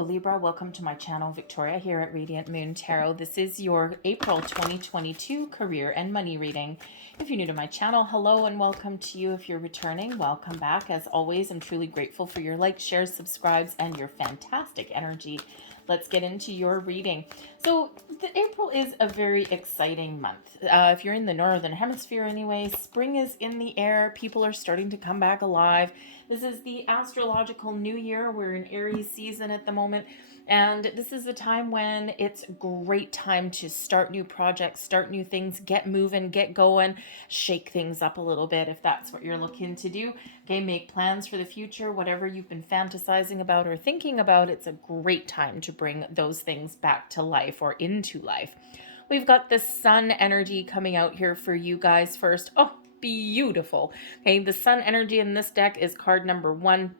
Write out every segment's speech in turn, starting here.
Hello Libra, welcome to my channel. Victoria here at Radiant Moon Tarot. This is your April 2022 career and money reading. If you're new to my channel, hello and welcome to you. If you're returning, welcome back. As always, I'm truly grateful for your likes, shares, subscribes, and your fantastic energy. Let's get into your reading. So April is a very exciting month. If you're in the Northern Hemisphere anyway, spring is in the air. People are starting to come back alive. This is the astrological new year. We're in Aries season at the moment. And this is a time when it's a great time to start new projects, start new things, get moving, get going, shake things up a little bit if that's what you're looking to do. Okay, make plans for the future, whatever you've been fantasizing about or thinking about, it's a great time to bring those things back to life or into life. We've got the sun energy coming out here for you guys first. Oh, beautiful. Okay, the sun energy in this deck is card number 1.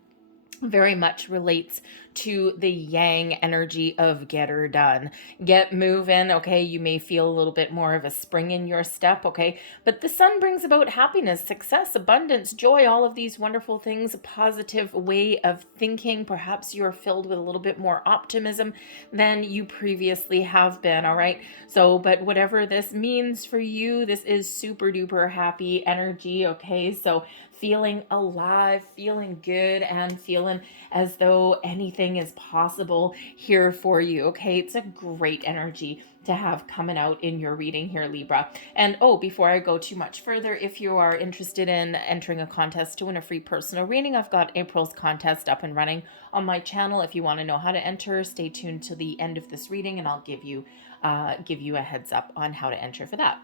Very much relates to the yang energy of get her done, get moving. Okay, you may feel a little bit more of a spring in your step. Okay, but the sun brings about happiness, success, abundance, joy, all of these wonderful things, a positive way of thinking. Perhaps you're filled with a little bit more optimism than you previously have been. All right, so but whatever this means for you, this is super duper happy energy. Okay, so feeling alive, feeling good, and feeling as though anything is possible here for you. Okay, it's a great energy to have coming out in your reading here, Libra. And before I go too much further, if you are interested in entering a contest to win a free personal reading, I've got April's contest up and running on my channel. If you want to know how to enter, stay tuned till the end of this reading and I'll give you a heads up on how to enter for that.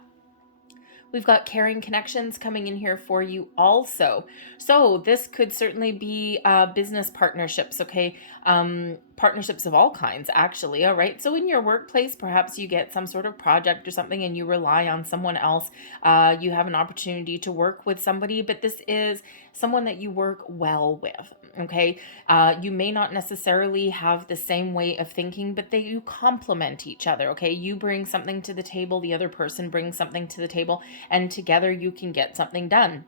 We've got caring connections coming in here for you also. So this could certainly be business partnerships, okay? Partnerships of all kinds, actually, all right? So in your workplace, perhaps you get some sort of project or something and you rely on someone else. You have an opportunity to work with somebody, but this is someone that you work well with, okay? You may not necessarily have the same way of thinking, but you complement each other, okay? You bring something to the table, the other person brings something to the table, and together you can get something done.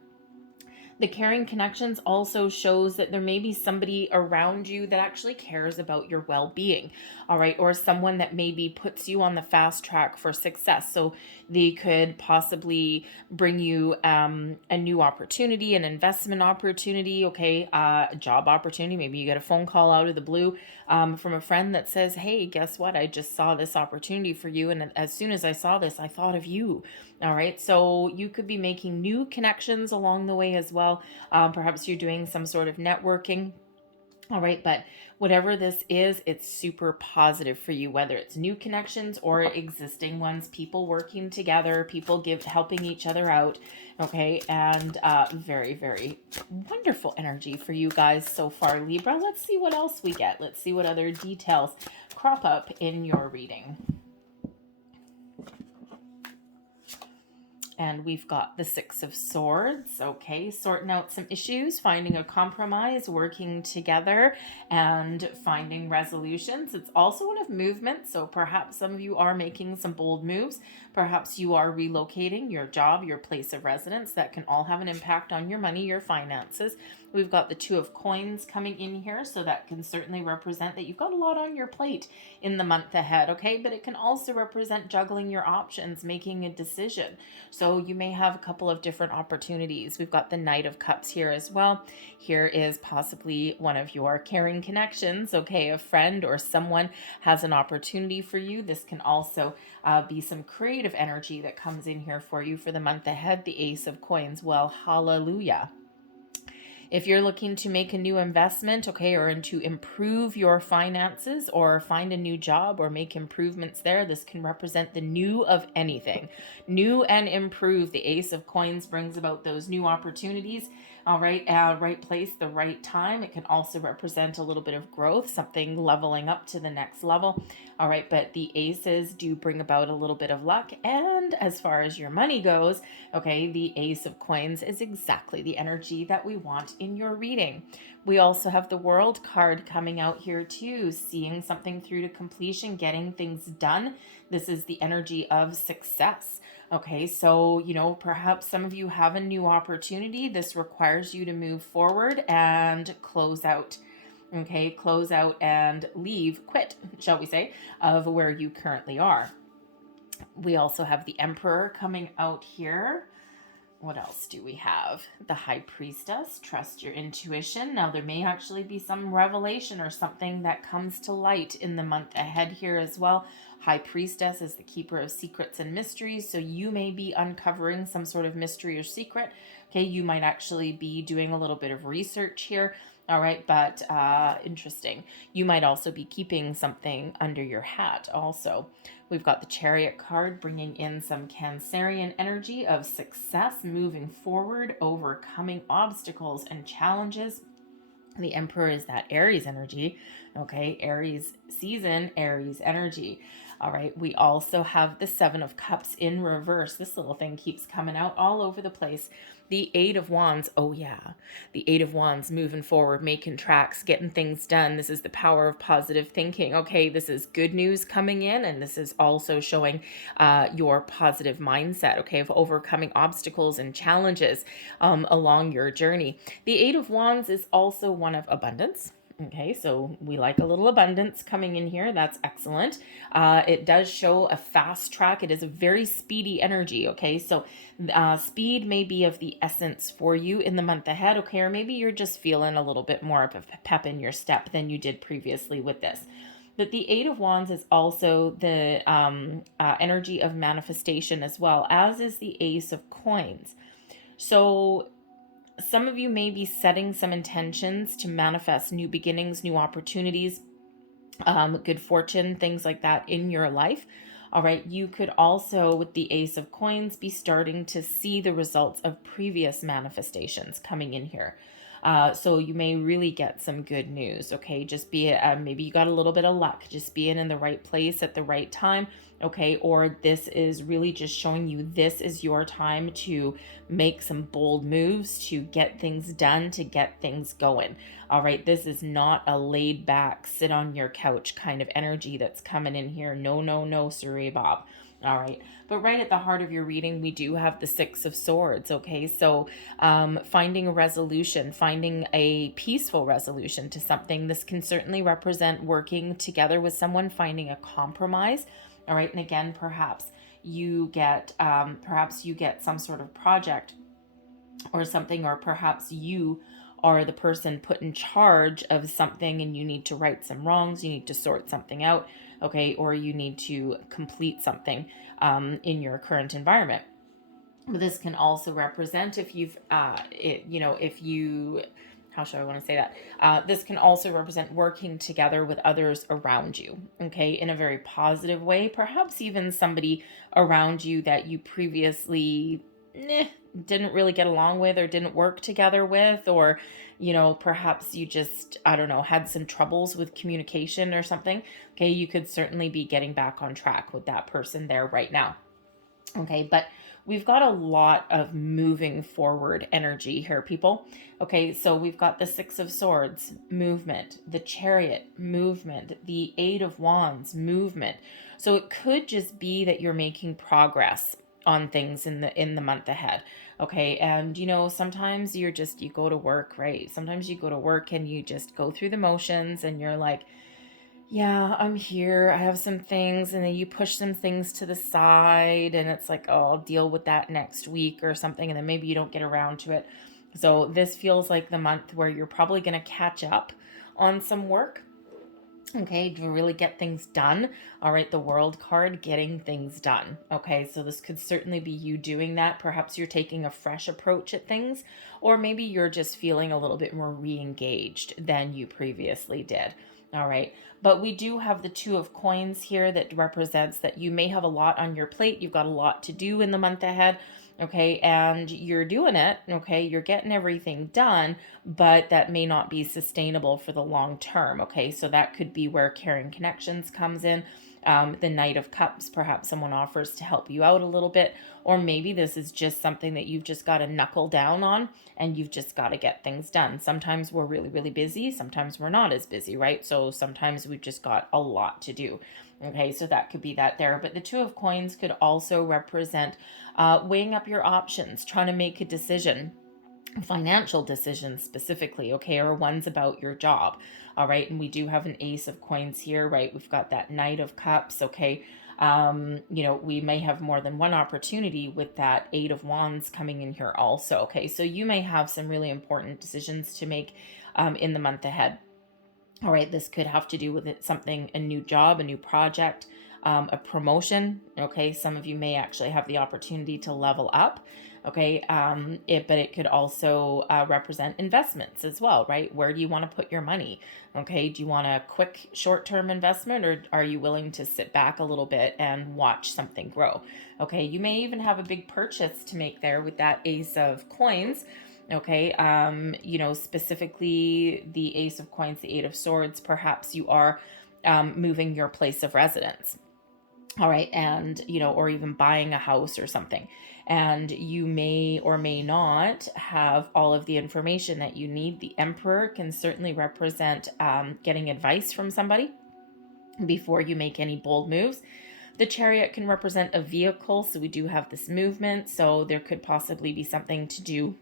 The caring connections also shows that there may be somebody around you that actually cares about your well-being, all right, or someone that maybe puts you on the fast track for success. So they could possibly bring you a new opportunity, an investment opportunity, okay, a job opportunity. Maybe you get a phone call out of the blue from a friend that says, hey, guess what? I just saw this opportunity for you. And as soon as I saw this, I thought of you. All right. So you could be making new connections along the way as well. Perhaps you're doing some sort of networking. All right, but whatever this is, it's super positive for you, whether it's new connections or existing ones, people working together, people helping each other out, okay, and very, very wonderful energy for you guys so far, Libra. Let's see what else we get. Let's see what other details crop up in your reading. And we've got the Six of Swords, okay, sorting out some issues, finding a compromise, working together, and finding resolutions. It's also one of movement, so perhaps some of you are making some bold moves. Perhaps you are relocating your job, your place of residence. That can all have an impact on your money, your finances. We've got the Two of Coins coming in here, so that can certainly represent that you've got a lot on your plate in the month ahead, okay? But it can also represent juggling your options, making a decision. So you may have a couple of different opportunities. We've got the Knight of Cups here as well. Here is possibly one of your caring connections, okay? A friend or someone has an opportunity for you. This can also be some creative energy that comes in here for you for the month ahead. The Ace of Coins, well, hallelujah. If you're looking to make a new investment, okay, or to improve your finances or find a new job or make improvements there, this can represent the new of anything. New and improve. The Ace of Coins brings about those new opportunities. All right, right place, the right time. It can also represent a little bit of growth, something leveling up to the next level. All right, but the aces do bring about a little bit of luck. And as far as your money goes, okay, the Ace of Coins is exactly the energy that we want in your reading. We also have the World card coming out here too, seeing something through to completion, getting things done. This is the energy of success. Okay, so, perhaps some of you have a new opportunity. This requires you to move forward and close out Okay, close out and leave, quit, shall we say, of where you currently are. We also have the Emperor coming out here. What else do we have? The High Priestess, trust your intuition. Now, there may actually be some revelation or something that comes to light in the month ahead here as well. High Priestess is the keeper of secrets and mysteries, so you may be uncovering some sort of mystery or secret. Okay, you might actually be doing a little bit of research here. All right, but interesting. You might also be keeping something under your hat also. We've got the Chariot card bringing in some Cancerian energy of success, moving forward, overcoming obstacles and challenges. The Emperor is that Aries energy. Okay, Aries season, Aries energy. All right, we also have the Seven of Cups in reverse. This little thing keeps coming out all over the place. The Eight of Wands, oh yeah, the Eight of Wands moving forward, making tracks, getting things done. This is the power of positive thinking. Okay, this is good news coming in, and this is also showing your positive mindset, okay, of overcoming obstacles and challenges along your journey. The Eight of Wands is also one of abundance. Okay, so we like a little abundance coming in here. That's excellent. It does show a fast track. It is a very speedy energy. Okay, so speed may be of the essence for you in the month ahead. Okay, or maybe you're just feeling a little bit more of a pep in your step than you did previously with this. But the Eight of Wands is also the energy of manifestation as well, as is the Ace of Coins. So some of you may be setting some intentions to manifest new beginnings, new opportunities, good fortune, things like that in your life. All right, you could also, with the Ace of Coins, be starting to see the results of previous manifestations coming in here. So you may really get some good news. Okay, just be maybe you got a little bit of luck, just being in the right place at the right time. Okay, or this is really just showing you this is your time to make some bold moves, to get things done, to get things going. All right, this is not a laid back, sit on your couch kind of energy that's coming in here. No, no, no, siree, Bob. All right, but right at the heart of your reading, we do have the Six of Swords. Okay, so finding a resolution, finding a peaceful resolution to something. This can certainly represent working together with someone, finding a compromise. All right, and again, perhaps you get some sort of project or something, or perhaps you are the person put in charge of something and you need to right some wrongs, you need to sort something out, okay, or you need to complete something in your current environment. But this can also represent if you've, if you, how should I want to say that? This can also represent working together with others around you, okay, in a very positive way. Perhaps even somebody around you that you previously didn't really get along with or didn't work together with, or perhaps you just, I don't know, had some troubles with communication or something. Okay, you could certainly be getting back on track with that person there right now. Okay, but we've got a lot of moving forward energy here, people. Okay, so we've got the Six of Swords, movement, the Chariot, movement, the Eight of Wands, movement. So it could just be that you're making progress on things in the month ahead. Okay, and sometimes you go to work, right? Sometimes you go to work and you just go through the motions and you're like, yeah, I'm here. I have some things, and then you push some things to the side, and it's like, oh, I'll deal with that next week or something, and then maybe you don't get around to it. So this feels like the month where you're probably going to catch up on some work. Okay, to really get things done. All right, the World card, getting things done. Okay, so this could certainly be you doing that. Perhaps you're taking a fresh approach at things, or maybe you're just feeling a little bit more re-engaged than you previously did. All right, but we do have the Two of Coins here that represents that you may have a lot on your plate. You've got a lot to do in the month ahead. Okay, and you're doing it. Okay, you're getting everything done, but that may not be sustainable for the long term. Okay, so that could be where Caring Connections comes in. The Knight of Cups, perhaps someone offers to help you out a little bit, or maybe this is just something that you've just got to knuckle down on and you've just got to get things done. Sometimes we're really, really busy. Sometimes we're not as busy, right? So sometimes we've just got a lot to do. Okay, so that could be that there. But the Two of Coins could also represent weighing up your options, trying to make a decision. financial decisions specifically, okay, or ones about your job. All right, and we do have an Ace of Coins here, right? We've got that Knight of Cups, okay. We may have more than one opportunity with that Eight of Wands coming in here also, okay. So you may have some really important decisions to make in the month ahead. All right, this could have to do with it, something, a new job, a new project, a promotion. Okay, some of you may actually have the opportunity to level up. Okay, but it could also represent investments as well, right? Where do you want to put your money? Okay, do you want a quick short-term investment, or are you willing to sit back a little bit and watch something grow? Okay, you may even have a big purchase to make there with that Ace of Coins. Okay, specifically the Ace of Coins, the Eight of Swords, perhaps you are moving your place of residence. All right, and, or even buying a house or something. And you may or may not have all of the information that you need. The Emperor can certainly represent getting advice from somebody before you make any bold moves. The Chariot can represent a vehicle, so we do have this movement, so there could possibly be something to do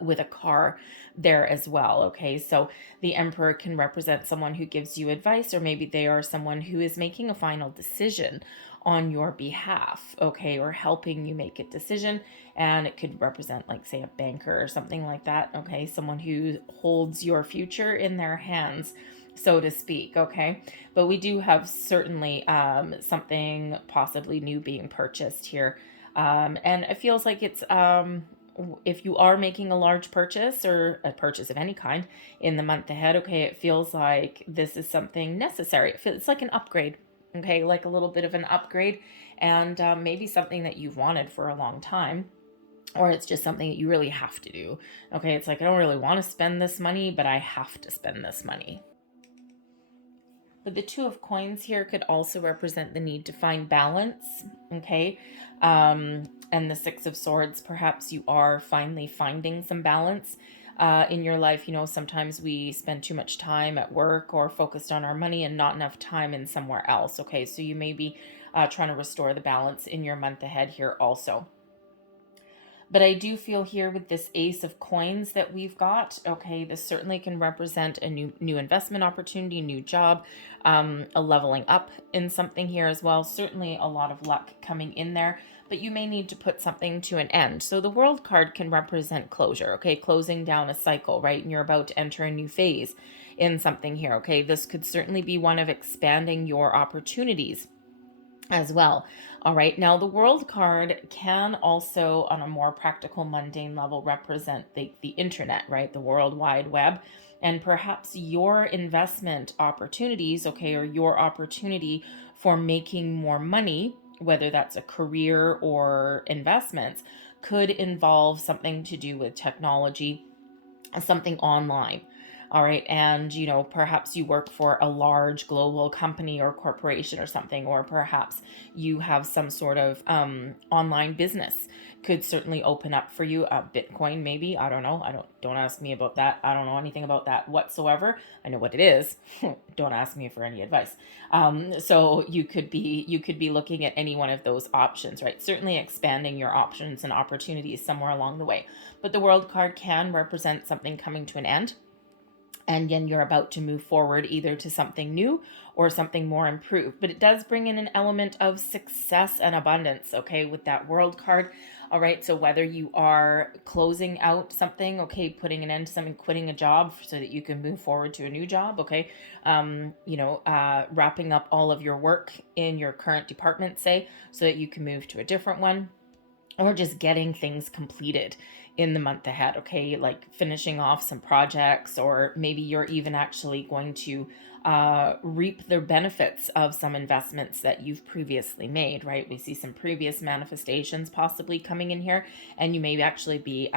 with a car there as well. Okay, so the Emperor can represent someone who gives you advice, or maybe they are someone who is making a final decision on your behalf, okay, or helping you make a decision. And it could represent, like, say, a banker or something like that, okay, someone who holds your future in their hands, so to speak, okay. But we do have certainly something possibly new being purchased here. And it feels like it's if you are making a large purchase, or a purchase of any kind in the month ahead, okay, it feels like this is something necessary. It's like an upgrade, okay, like a little bit of an upgrade, and maybe something that you've wanted for a long time, or it's just something that you really have to do. Okay, it's like, I don't really want to spend this money, but I have to spend this money. But the Two of Coins here could also represent the need to find balance, okay? And the Six of Swords, perhaps you are finally finding some balance in your life. Sometimes we spend too much time at work or focused on our money and not enough time in somewhere else, okay? So you may be trying to restore the balance in your month ahead here also. But I do feel here with this Ace of Coins that we've got, okay, this certainly can represent a new investment opportunity, new job, a leveling up in something here as well. Certainly a lot of luck coming in there, but you may need to put something to an end. So the World card can represent closure, okay, closing down a cycle, right? And you're about to enter a new phase in something here, okay? This could certainly be one of expanding your opportunities as well. All right, now the World card can also, on a more practical, mundane level, represent the internet, right? The World Wide Web, and perhaps your investment opportunities, okay, or your opportunity for making more money, whether that's a career or investments, could involve something to do with technology, something online. All right. And, perhaps you work for a large global company or corporation or something, or perhaps you have some sort of online business. Could certainly open up for you. Bitcoin, maybe. I don't know. Don't ask me about that. I don't know anything about that whatsoever. I know what it is. Don't ask me for any advice. So you could be looking at any one of those options, right? Certainly expanding your options and opportunities somewhere along the way. But the World card can represent something coming to an end, and then you're about to move forward either to something new or something more improved. But it does bring in an element of success and abundance, okay, with that World card. All right, so whether you are closing out something, okay, putting an end to something, quitting a job so that you can move forward to a new job, okay, wrapping up all of your work in your current department, say, so that you can move to a different one, or just getting things completed in the month ahead, okay, like finishing off some projects, or maybe you're even actually going to reap the benefits of some investments that you've previously made, right? We see some previous manifestations possibly coming in here, and you may actually be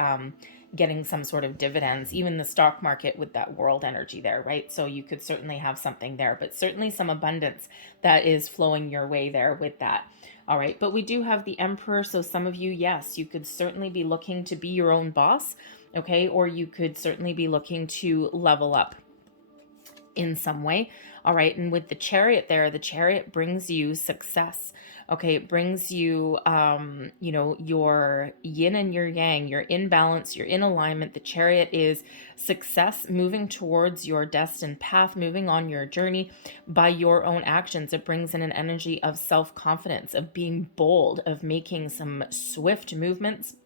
getting some sort of dividends, even the stock market with that world energy there, right? So you could certainly have something there, but certainly some abundance that is flowing your way there with that. All right, but we do have the Emperor, so some of you, yes, you could certainly be looking to be your own boss, okay, or you could certainly be looking to level up in some way. All right. And with the Chariot there, the Chariot brings you success. Okay. It brings you, your yin and your yang, you're in balance, you're in alignment. The Chariot is success, moving towards your destined path, moving on your journey by your own actions. It brings in an energy of self-confidence, of being bold, of making some swift movements,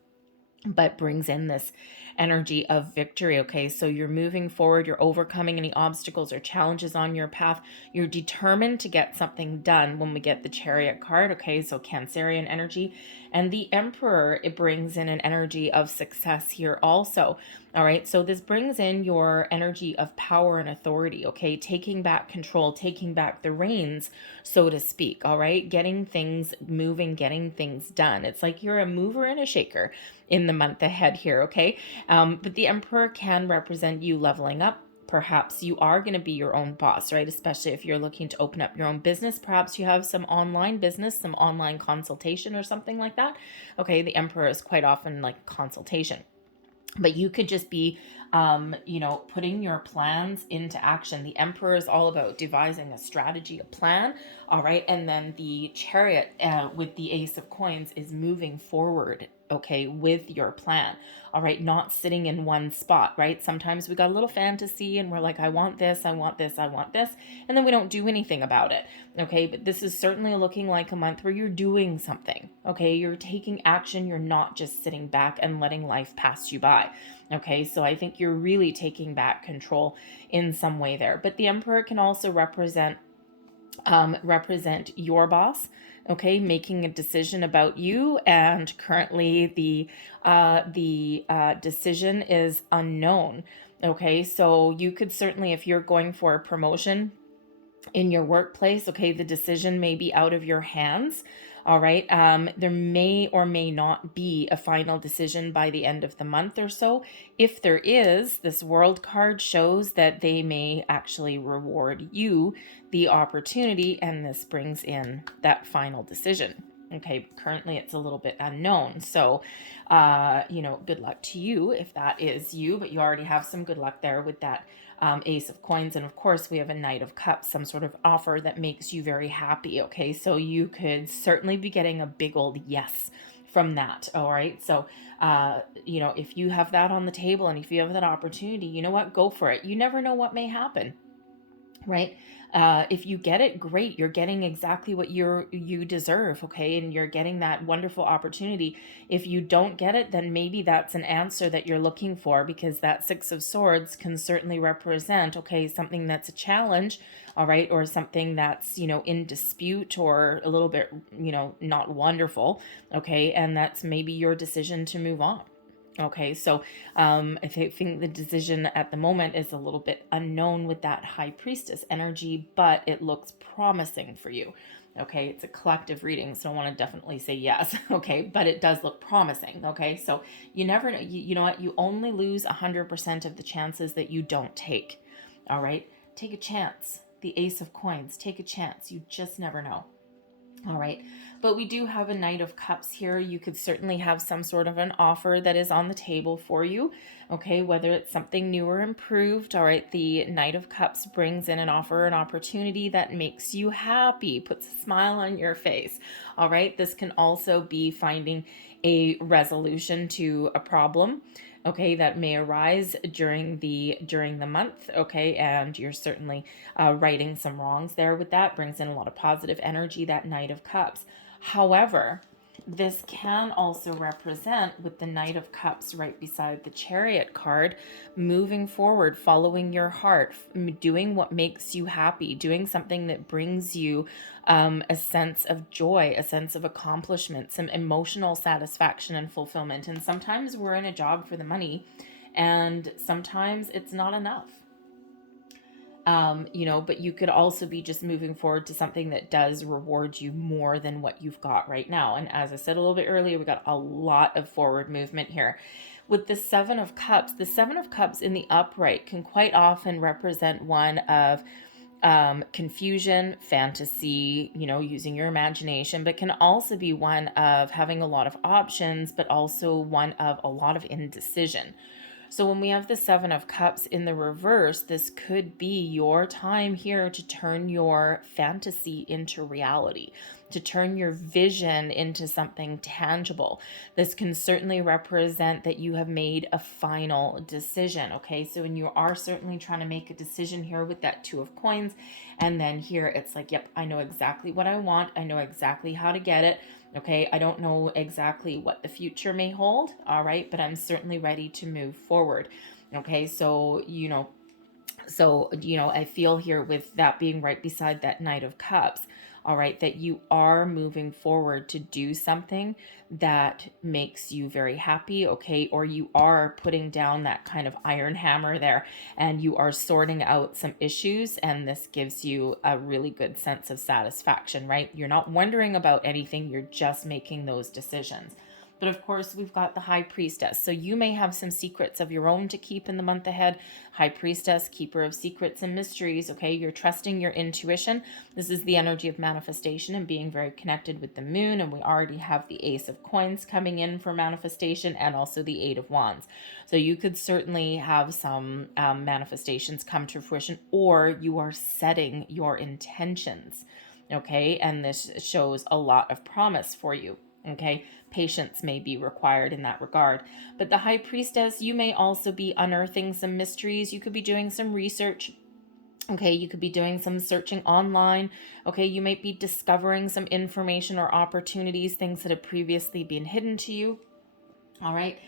but brings in this energy of victory. Okay, so you're moving forward, you're overcoming any obstacles or challenges on your path, you're determined to get something done when we get the Chariot card. Okay, so Cancerian energy. And the Emperor, it brings in an energy of success here also. All right, so this brings in your energy of power and authority. Okay, taking back control, taking back the reins, so to speak. All right, getting things moving, getting things done. It's like you're a mover and a shaker in the month ahead here. Okay, but the Emperor can represent you leveling up. Perhaps you are going to be your own boss, right? Especially if you're looking to open up your own business. Perhaps you have some online business, some online consultation or something like that. Okay, the Emperor is quite often like consultation. But you could just be, putting your plans into action. The Emperor is all about devising a strategy, a plan. All right. And then the Chariot with the Ace of Coins is moving forward, okay, with your plan. All right. Not sitting in one spot, right? Sometimes we got a little fantasy and we're like, I want this, I want this, I want this. And then we don't do anything about it. Okay. But this is certainly looking like a month where you're doing something. Okay. You're taking action. You're not just sitting back and letting life pass you by. Okay. So I think you're really taking back control in some way there. But the Emperor can also represent your boss, okay, making a decision about you, and currently the decision is unknown. Okay, so you could certainly, if you're going for a promotion in your workplace, okay, the decision may be out of your hands. All right. There may or may not be a final decision by the end of the month or so. If there is, this World card shows that they may actually reward you the opportunity, and this brings in that final decision. Okay, currently it's a little bit unknown. So, good luck to you if that is you, but you already have some good luck there with that Ace of Coins. And of course, we have a Knight of Cups, some sort of offer that makes you very happy. Okay, so you could certainly be getting a big old yes from that. All right, so if you have that on the table and if you have that opportunity, you know what, go for it. You never know what may happen, right? If you get it, great. You're getting exactly what you deserve, okay? And you're getting that wonderful opportunity. If you don't get it, then maybe that's an answer that you're looking for, because that Six of Swords can certainly represent, okay, something that's a challenge, all right, or something that's, in dispute or a little bit, not wonderful, okay? And that's maybe your decision to move on. Okay, so I think the decision at the moment is a little bit unknown with that High Priestess energy, but it looks promising for you. Okay, it's a collective reading, so I want to definitely say yes. Okay, but it does look promising. Okay, so you never know. You know what? You only lose 100% of the chances that you don't take. All right, take a chance. The Ace of Coins, take a chance. You just never know. All right, but we do have a Knight of Cups here. You could certainly have some sort of an offer that is on the table for you, okay, whether it's something new or improved. All right, the Knight of Cups brings in an offer, an opportunity that makes you happy, puts a smile on your face. All right, this can also be finding a resolution to a problem, okay, that may arise during the month, okay, and you're certainly righting some wrongs there. With that, brings in a lot of positive energy, that Knight of Cups. However, this can also represent, with the Knight of Cups right beside the Chariot card, moving forward, following your heart, doing what makes you happy, doing something that brings you a sense of joy, a sense of accomplishment, some emotional satisfaction and fulfillment. And sometimes we're in a job for the money, and sometimes it's not enough. But you could also be just moving forward to something that does reward you more than what you've got right now. And as I said a little bit earlier, we got a lot of forward movement here. With the Seven of Cups in the upright can quite often represent one of confusion, fantasy, using your imagination, but can also be one of having a lot of options, but also one of a lot of indecision. So when we have the Seven of Cups in the reverse, this could be your time here to turn your fantasy into reality, to turn your vision into something tangible. This can certainly represent that you have made a final decision, okay? So when you are certainly trying to make a decision here with that Two of Coins, and then here it's like, yep, I know exactly what I want. I know exactly how to get it. Okay, I don't know exactly what the future may hold, all right, but I'm certainly ready to move forward. Okay, so, I feel here with that being right beside that Knight of Cups, all right, that you are moving forward to do something that makes you very happy, okay, or you are putting down that kind of iron hammer there and you are sorting out some issues, and this gives you a really good sense of satisfaction, right? You're not wondering about anything, you're just making those decisions. But of course, we've got the High Priestess. So you may have some secrets of your own to keep in the month ahead. High Priestess, keeper of secrets and mysteries. Okay, you're trusting your intuition. This is the energy of manifestation and being very connected with the moon. And we already have the Ace of Coins coming in for manifestation, and also the Eight of Wands. So you could certainly have some manifestations come to fruition, or you are setting your intentions. Okay, and this shows a lot of promise for you. Okay, patience may be required in that regard. But the High Priestess, you may also be unearthing some mysteries. You could be doing some research. Okay, you could be doing some searching online. Okay, you might be discovering some information or opportunities, things that have previously been hidden to you. All right.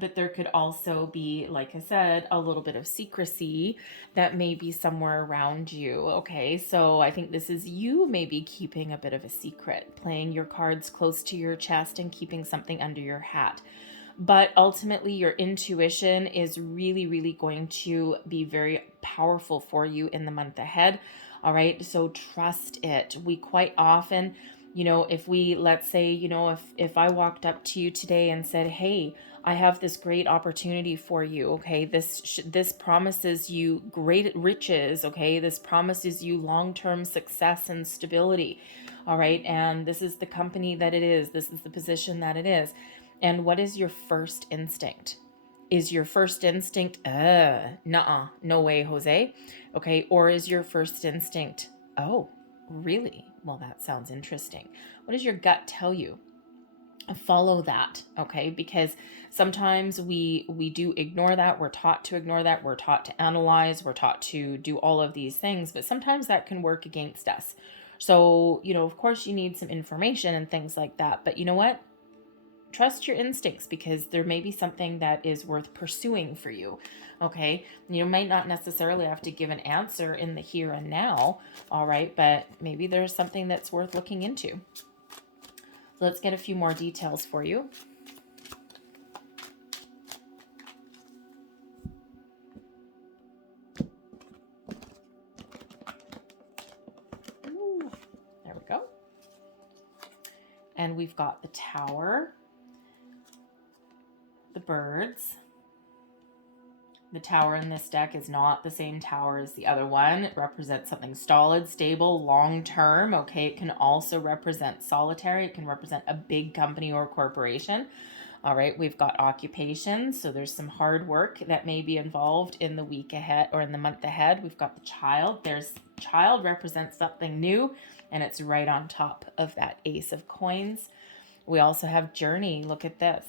But there could also be, like I said, a little bit of secrecy that may be somewhere around you. Okay, so I think this is you maybe keeping a bit of a secret, playing your cards close to your chest and keeping something under your hat. But ultimately, your intuition is really, really going to be very powerful for you in the month ahead. All right, so trust it. We quite often, if we, let's say, if I walked up to you today and said, hey, I have this great opportunity for you. Okay, this promises you great riches. Okay, this promises you long-term success and stability. All right, and this is the company that it is. This is the position that it is. And what is your first instinct? Is your first instinct, nuh-uh, no way, Jose? Okay, or is your first instinct, oh, really? Well, that sounds interesting. What does your gut tell you? Follow that, okay? Because sometimes we do ignore that. We're taught to ignore that. We're taught to analyze. We're taught to do all of these things, but sometimes that can work against us. So, of course you need some information and things like that, but you know what? Trust your instincts, because there may be something that is worth pursuing for you. Okay, you might not necessarily have to give an answer in the here and now, all right, but maybe there's something that's worth looking into. So let's get a few more details for you. Ooh, there we go. And we've got the Tower, the birds. The tower in this deck is not the same tower as the other one. It represents something solid, stable, long-term. Okay, it can also represent solitary. It can represent a big company or corporation. All right, we've got occupation. So there's some hard work that may be involved in the week ahead or in the month ahead. We've got the child. Child represents something new, and it's right on top of that Ace of Coins. We also have journey. Look at this.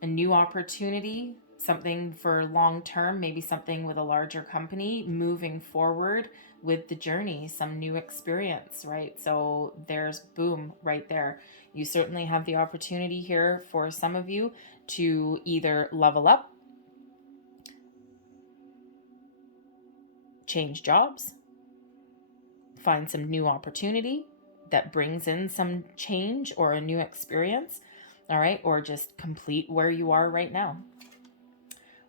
A new opportunity, something for long term, maybe something with a larger company, moving forward with the journey, some new experience, right? So there's boom right there. You certainly have the opportunity here for some of you to either level up, change jobs, find some new opportunity that brings in some change or a new experience, all right, or just complete where you are right now.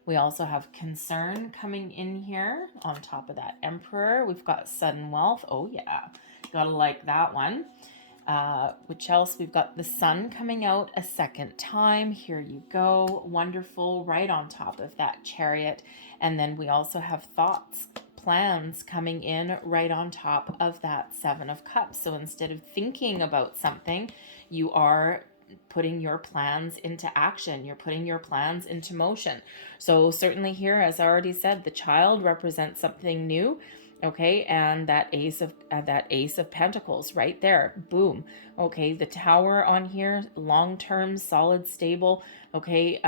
We also have concern coming in here on top of that Emperor. We've got sudden wealth. Oh yeah, gotta like that one. Which else? We've got the Sun coming out a second time. Here you go. Wonderful, right on top of that Chariot. And then we also have thoughts, plans coming in right on top of that Seven of Cups. So instead of thinking about something, you are putting your plans into action. You're putting your plans into motion. So certainly here, as I already said, the child represents something new. Okay, and that ace of pentacles right there, boom. Okay, the tower on here, long-term, solid, stable. Okay,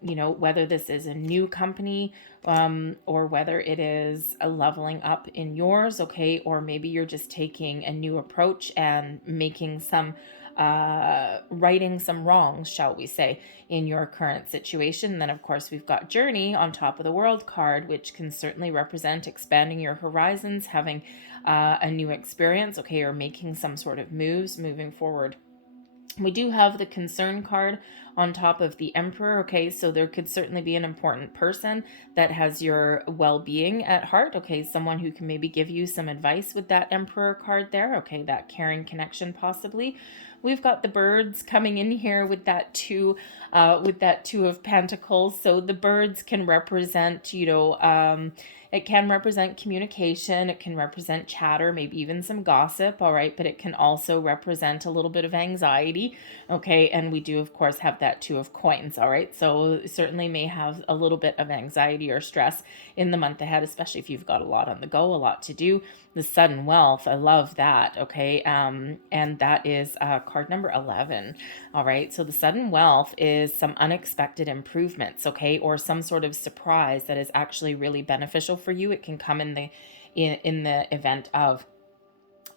whether this is a new company, or whether it is a leveling up in yours, okay, or maybe you're just taking a new approach and making some righting some wrongs, shall we say, in your current situation. And then, of course, we've got Journey on top of the World card, which can certainly represent expanding your horizons, having a new experience, okay, or making some sort of moves moving forward. We do have the Concern card on top of the Emperor, okay, so there could certainly be an important person that has your well-being at heart, okay, someone who can maybe give you some advice with that Emperor card there, okay, that caring connection possibly. We've got the birds coming in here with that two of Pentacles. So the birds can represent, it can represent communication. It can represent chatter, maybe even some gossip. All right. But it can also represent a little bit of anxiety. Okay. And we do, of course, have that Two of Coins. All right. So certainly may have a little bit of anxiety or stress in the month ahead, especially if you've got a lot on the go, a lot to do. The sudden wealth, I love that. Okay. And that is card number 11. All right. So the sudden wealth is some unexpected improvements, okay, or some sort of surprise that is actually really beneficial for you. It can come in the event of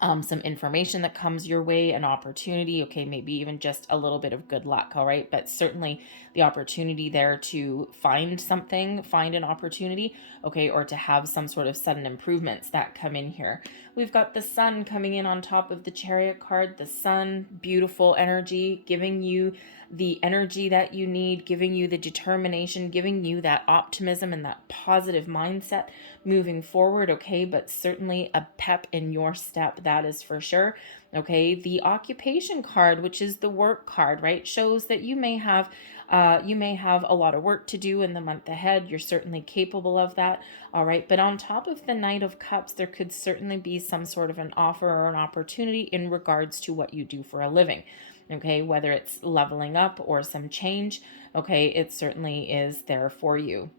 some information that comes your way, an opportunity, okay, maybe even just a little bit of good luck, all right, but certainly the opportunity there to find something, find an opportunity, okay, or to have some sort of sudden improvements that come in here. We've got the Sun coming in on top of the Chariot card. The Sun, beautiful energy, giving you the energy that you need, giving you the determination, giving you that optimism and that positive mindset moving forward, okay, but certainly a pep in your step, that is for sure. Okay, the Occupation card, which is the work card, right, shows that you may have a lot of work to do in the month ahead. You're certainly capable of that. All right, but on top of the Knight of Cups, there could certainly be some sort of an offer or an opportunity in regards to what you do for a living. Okay, whether it's leveling up or some change, okay, it certainly is there for you.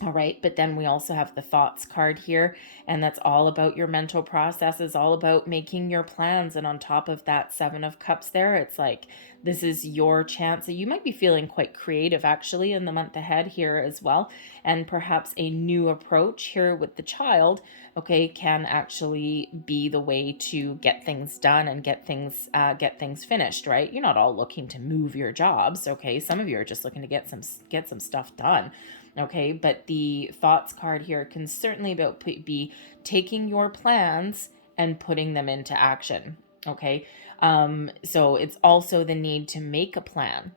All right, but then we also have the Thoughts card here, and that's all about your mental processes, all about making your plans. And on top of that Seven of Cups there, it's like this is your chance. So you might be feeling quite creative actually in the month ahead here as well, and perhaps a new approach here with the child, okay, can actually be the way to get things done and get things finished, right? You're not all looking to move your jobs, okay? Some of you are just looking to get some stuff done. Okay, but the Thoughts card here can certainly be taking your plans and putting them into action. Okay, so it's also the need to make a plan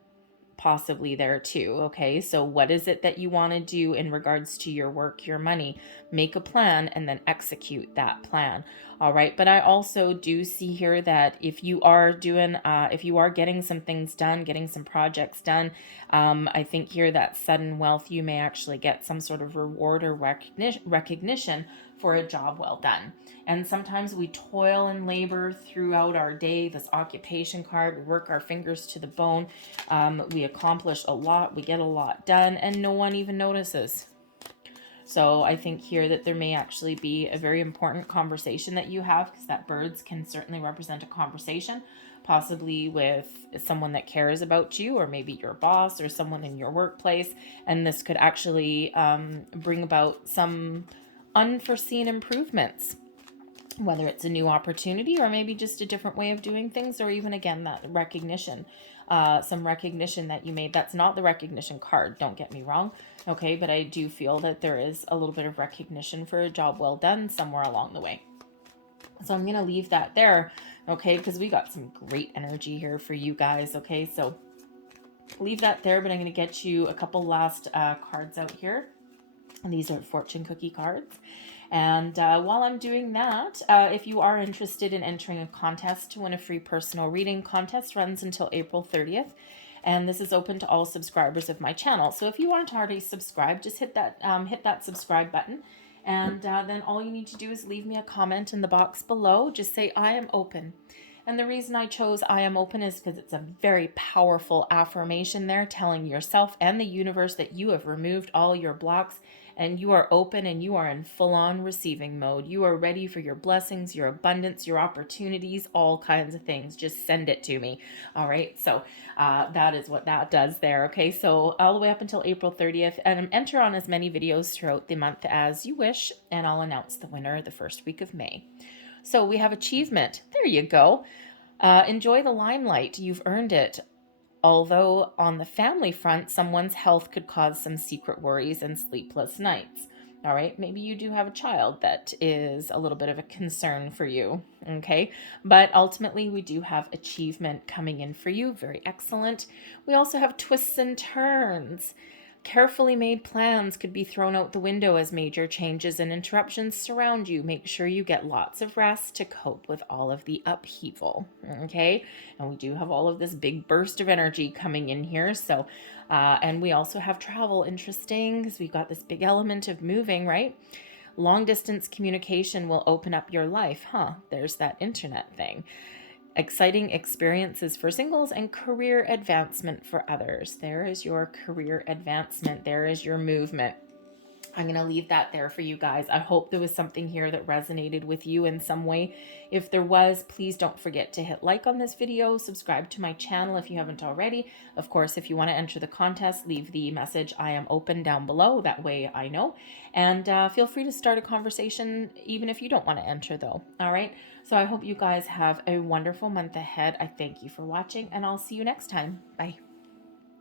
possibly there too. Okay, so what is it that you want to do in regards to your work, your money? Make a plan and then execute that plan. All right, but I also do see here that if you are getting some things done, getting some projects done, I think here that sudden wealth, you may actually get some sort of reward or recognition for a job well done. And sometimes we toil and labor throughout our day. This Occupation card, we work our fingers to the bone. We accomplish a lot, we get a lot done, and no one even notices. So I think here that there may actually be a very important conversation that you have, because that birds can certainly represent a conversation, possibly with someone that cares about you, or maybe your boss or someone in your workplace. And this could actually bring about some unforeseen improvements, whether it's a new opportunity or maybe just a different way of doing things, or even again that recognition, some recognition that you made. That's not the recognition card, don't get me wrong, okay, but I do feel that there is a little bit of recognition for a job well done somewhere along the way. So I'm going to leave that there, okay, because we got some great energy here for you guys, okay, so leave that there, but I'm going to get you a couple last cards out here. And these are fortune cookie cards. And while I'm doing that, if you are interested in entering a contest to win a free personal reading, contest runs until April 30th. And this is open to all subscribers of my channel. So if you aren't already subscribed, just hit that subscribe button. And then all you need to do is leave me a comment in the box below. Just say, I am open. And the reason I chose I am open is because it's a very powerful affirmation there, telling yourself and the universe that you have removed all your blocks and you are open and you are in full-on receiving mode. You are ready for your blessings, your abundance, your opportunities, all kinds of things. Just send it to me. All right. So that is what that does there. Okay. So all the way up until April 30th, and enter on as many videos throughout the month as you wish, and I'll announce the winner the first week of May. So we have achievement. There you go. Enjoy the limelight. You've earned it. Although on the family front, someone's health could cause some secret worries and sleepless nights. All right, maybe you do have a child that is a little bit of a concern for you, okay? But ultimately, we do have achievement coming in for you. Very excellent. We also have twists and turns. Carefully made plans could be thrown out the window as major changes and interruptions surround you. Make sure you get lots of rest to cope with all of the upheaval, okay? And we do have all of this big burst of energy coming in here. So, and we also have travel, interesting, because we've got this big element of moving, right? Long distance communication will open up your life, There's that internet thing. Exciting experiences for singles and career advancement for others. There is your career advancement. There is your movement. I'm going to leave that there for you guys. I hope there was something here that resonated with you in some way. If there was, please don't forget to hit like on this video, subscribe to my channel if you haven't already. Of course, if you want to enter the contest, leave the message I am open down below. That way I know. And feel free to start a conversation even if you don't want to enter though. All right. So I hope you guys have a wonderful month ahead. I thank you for watching and I'll see you next time. Bye.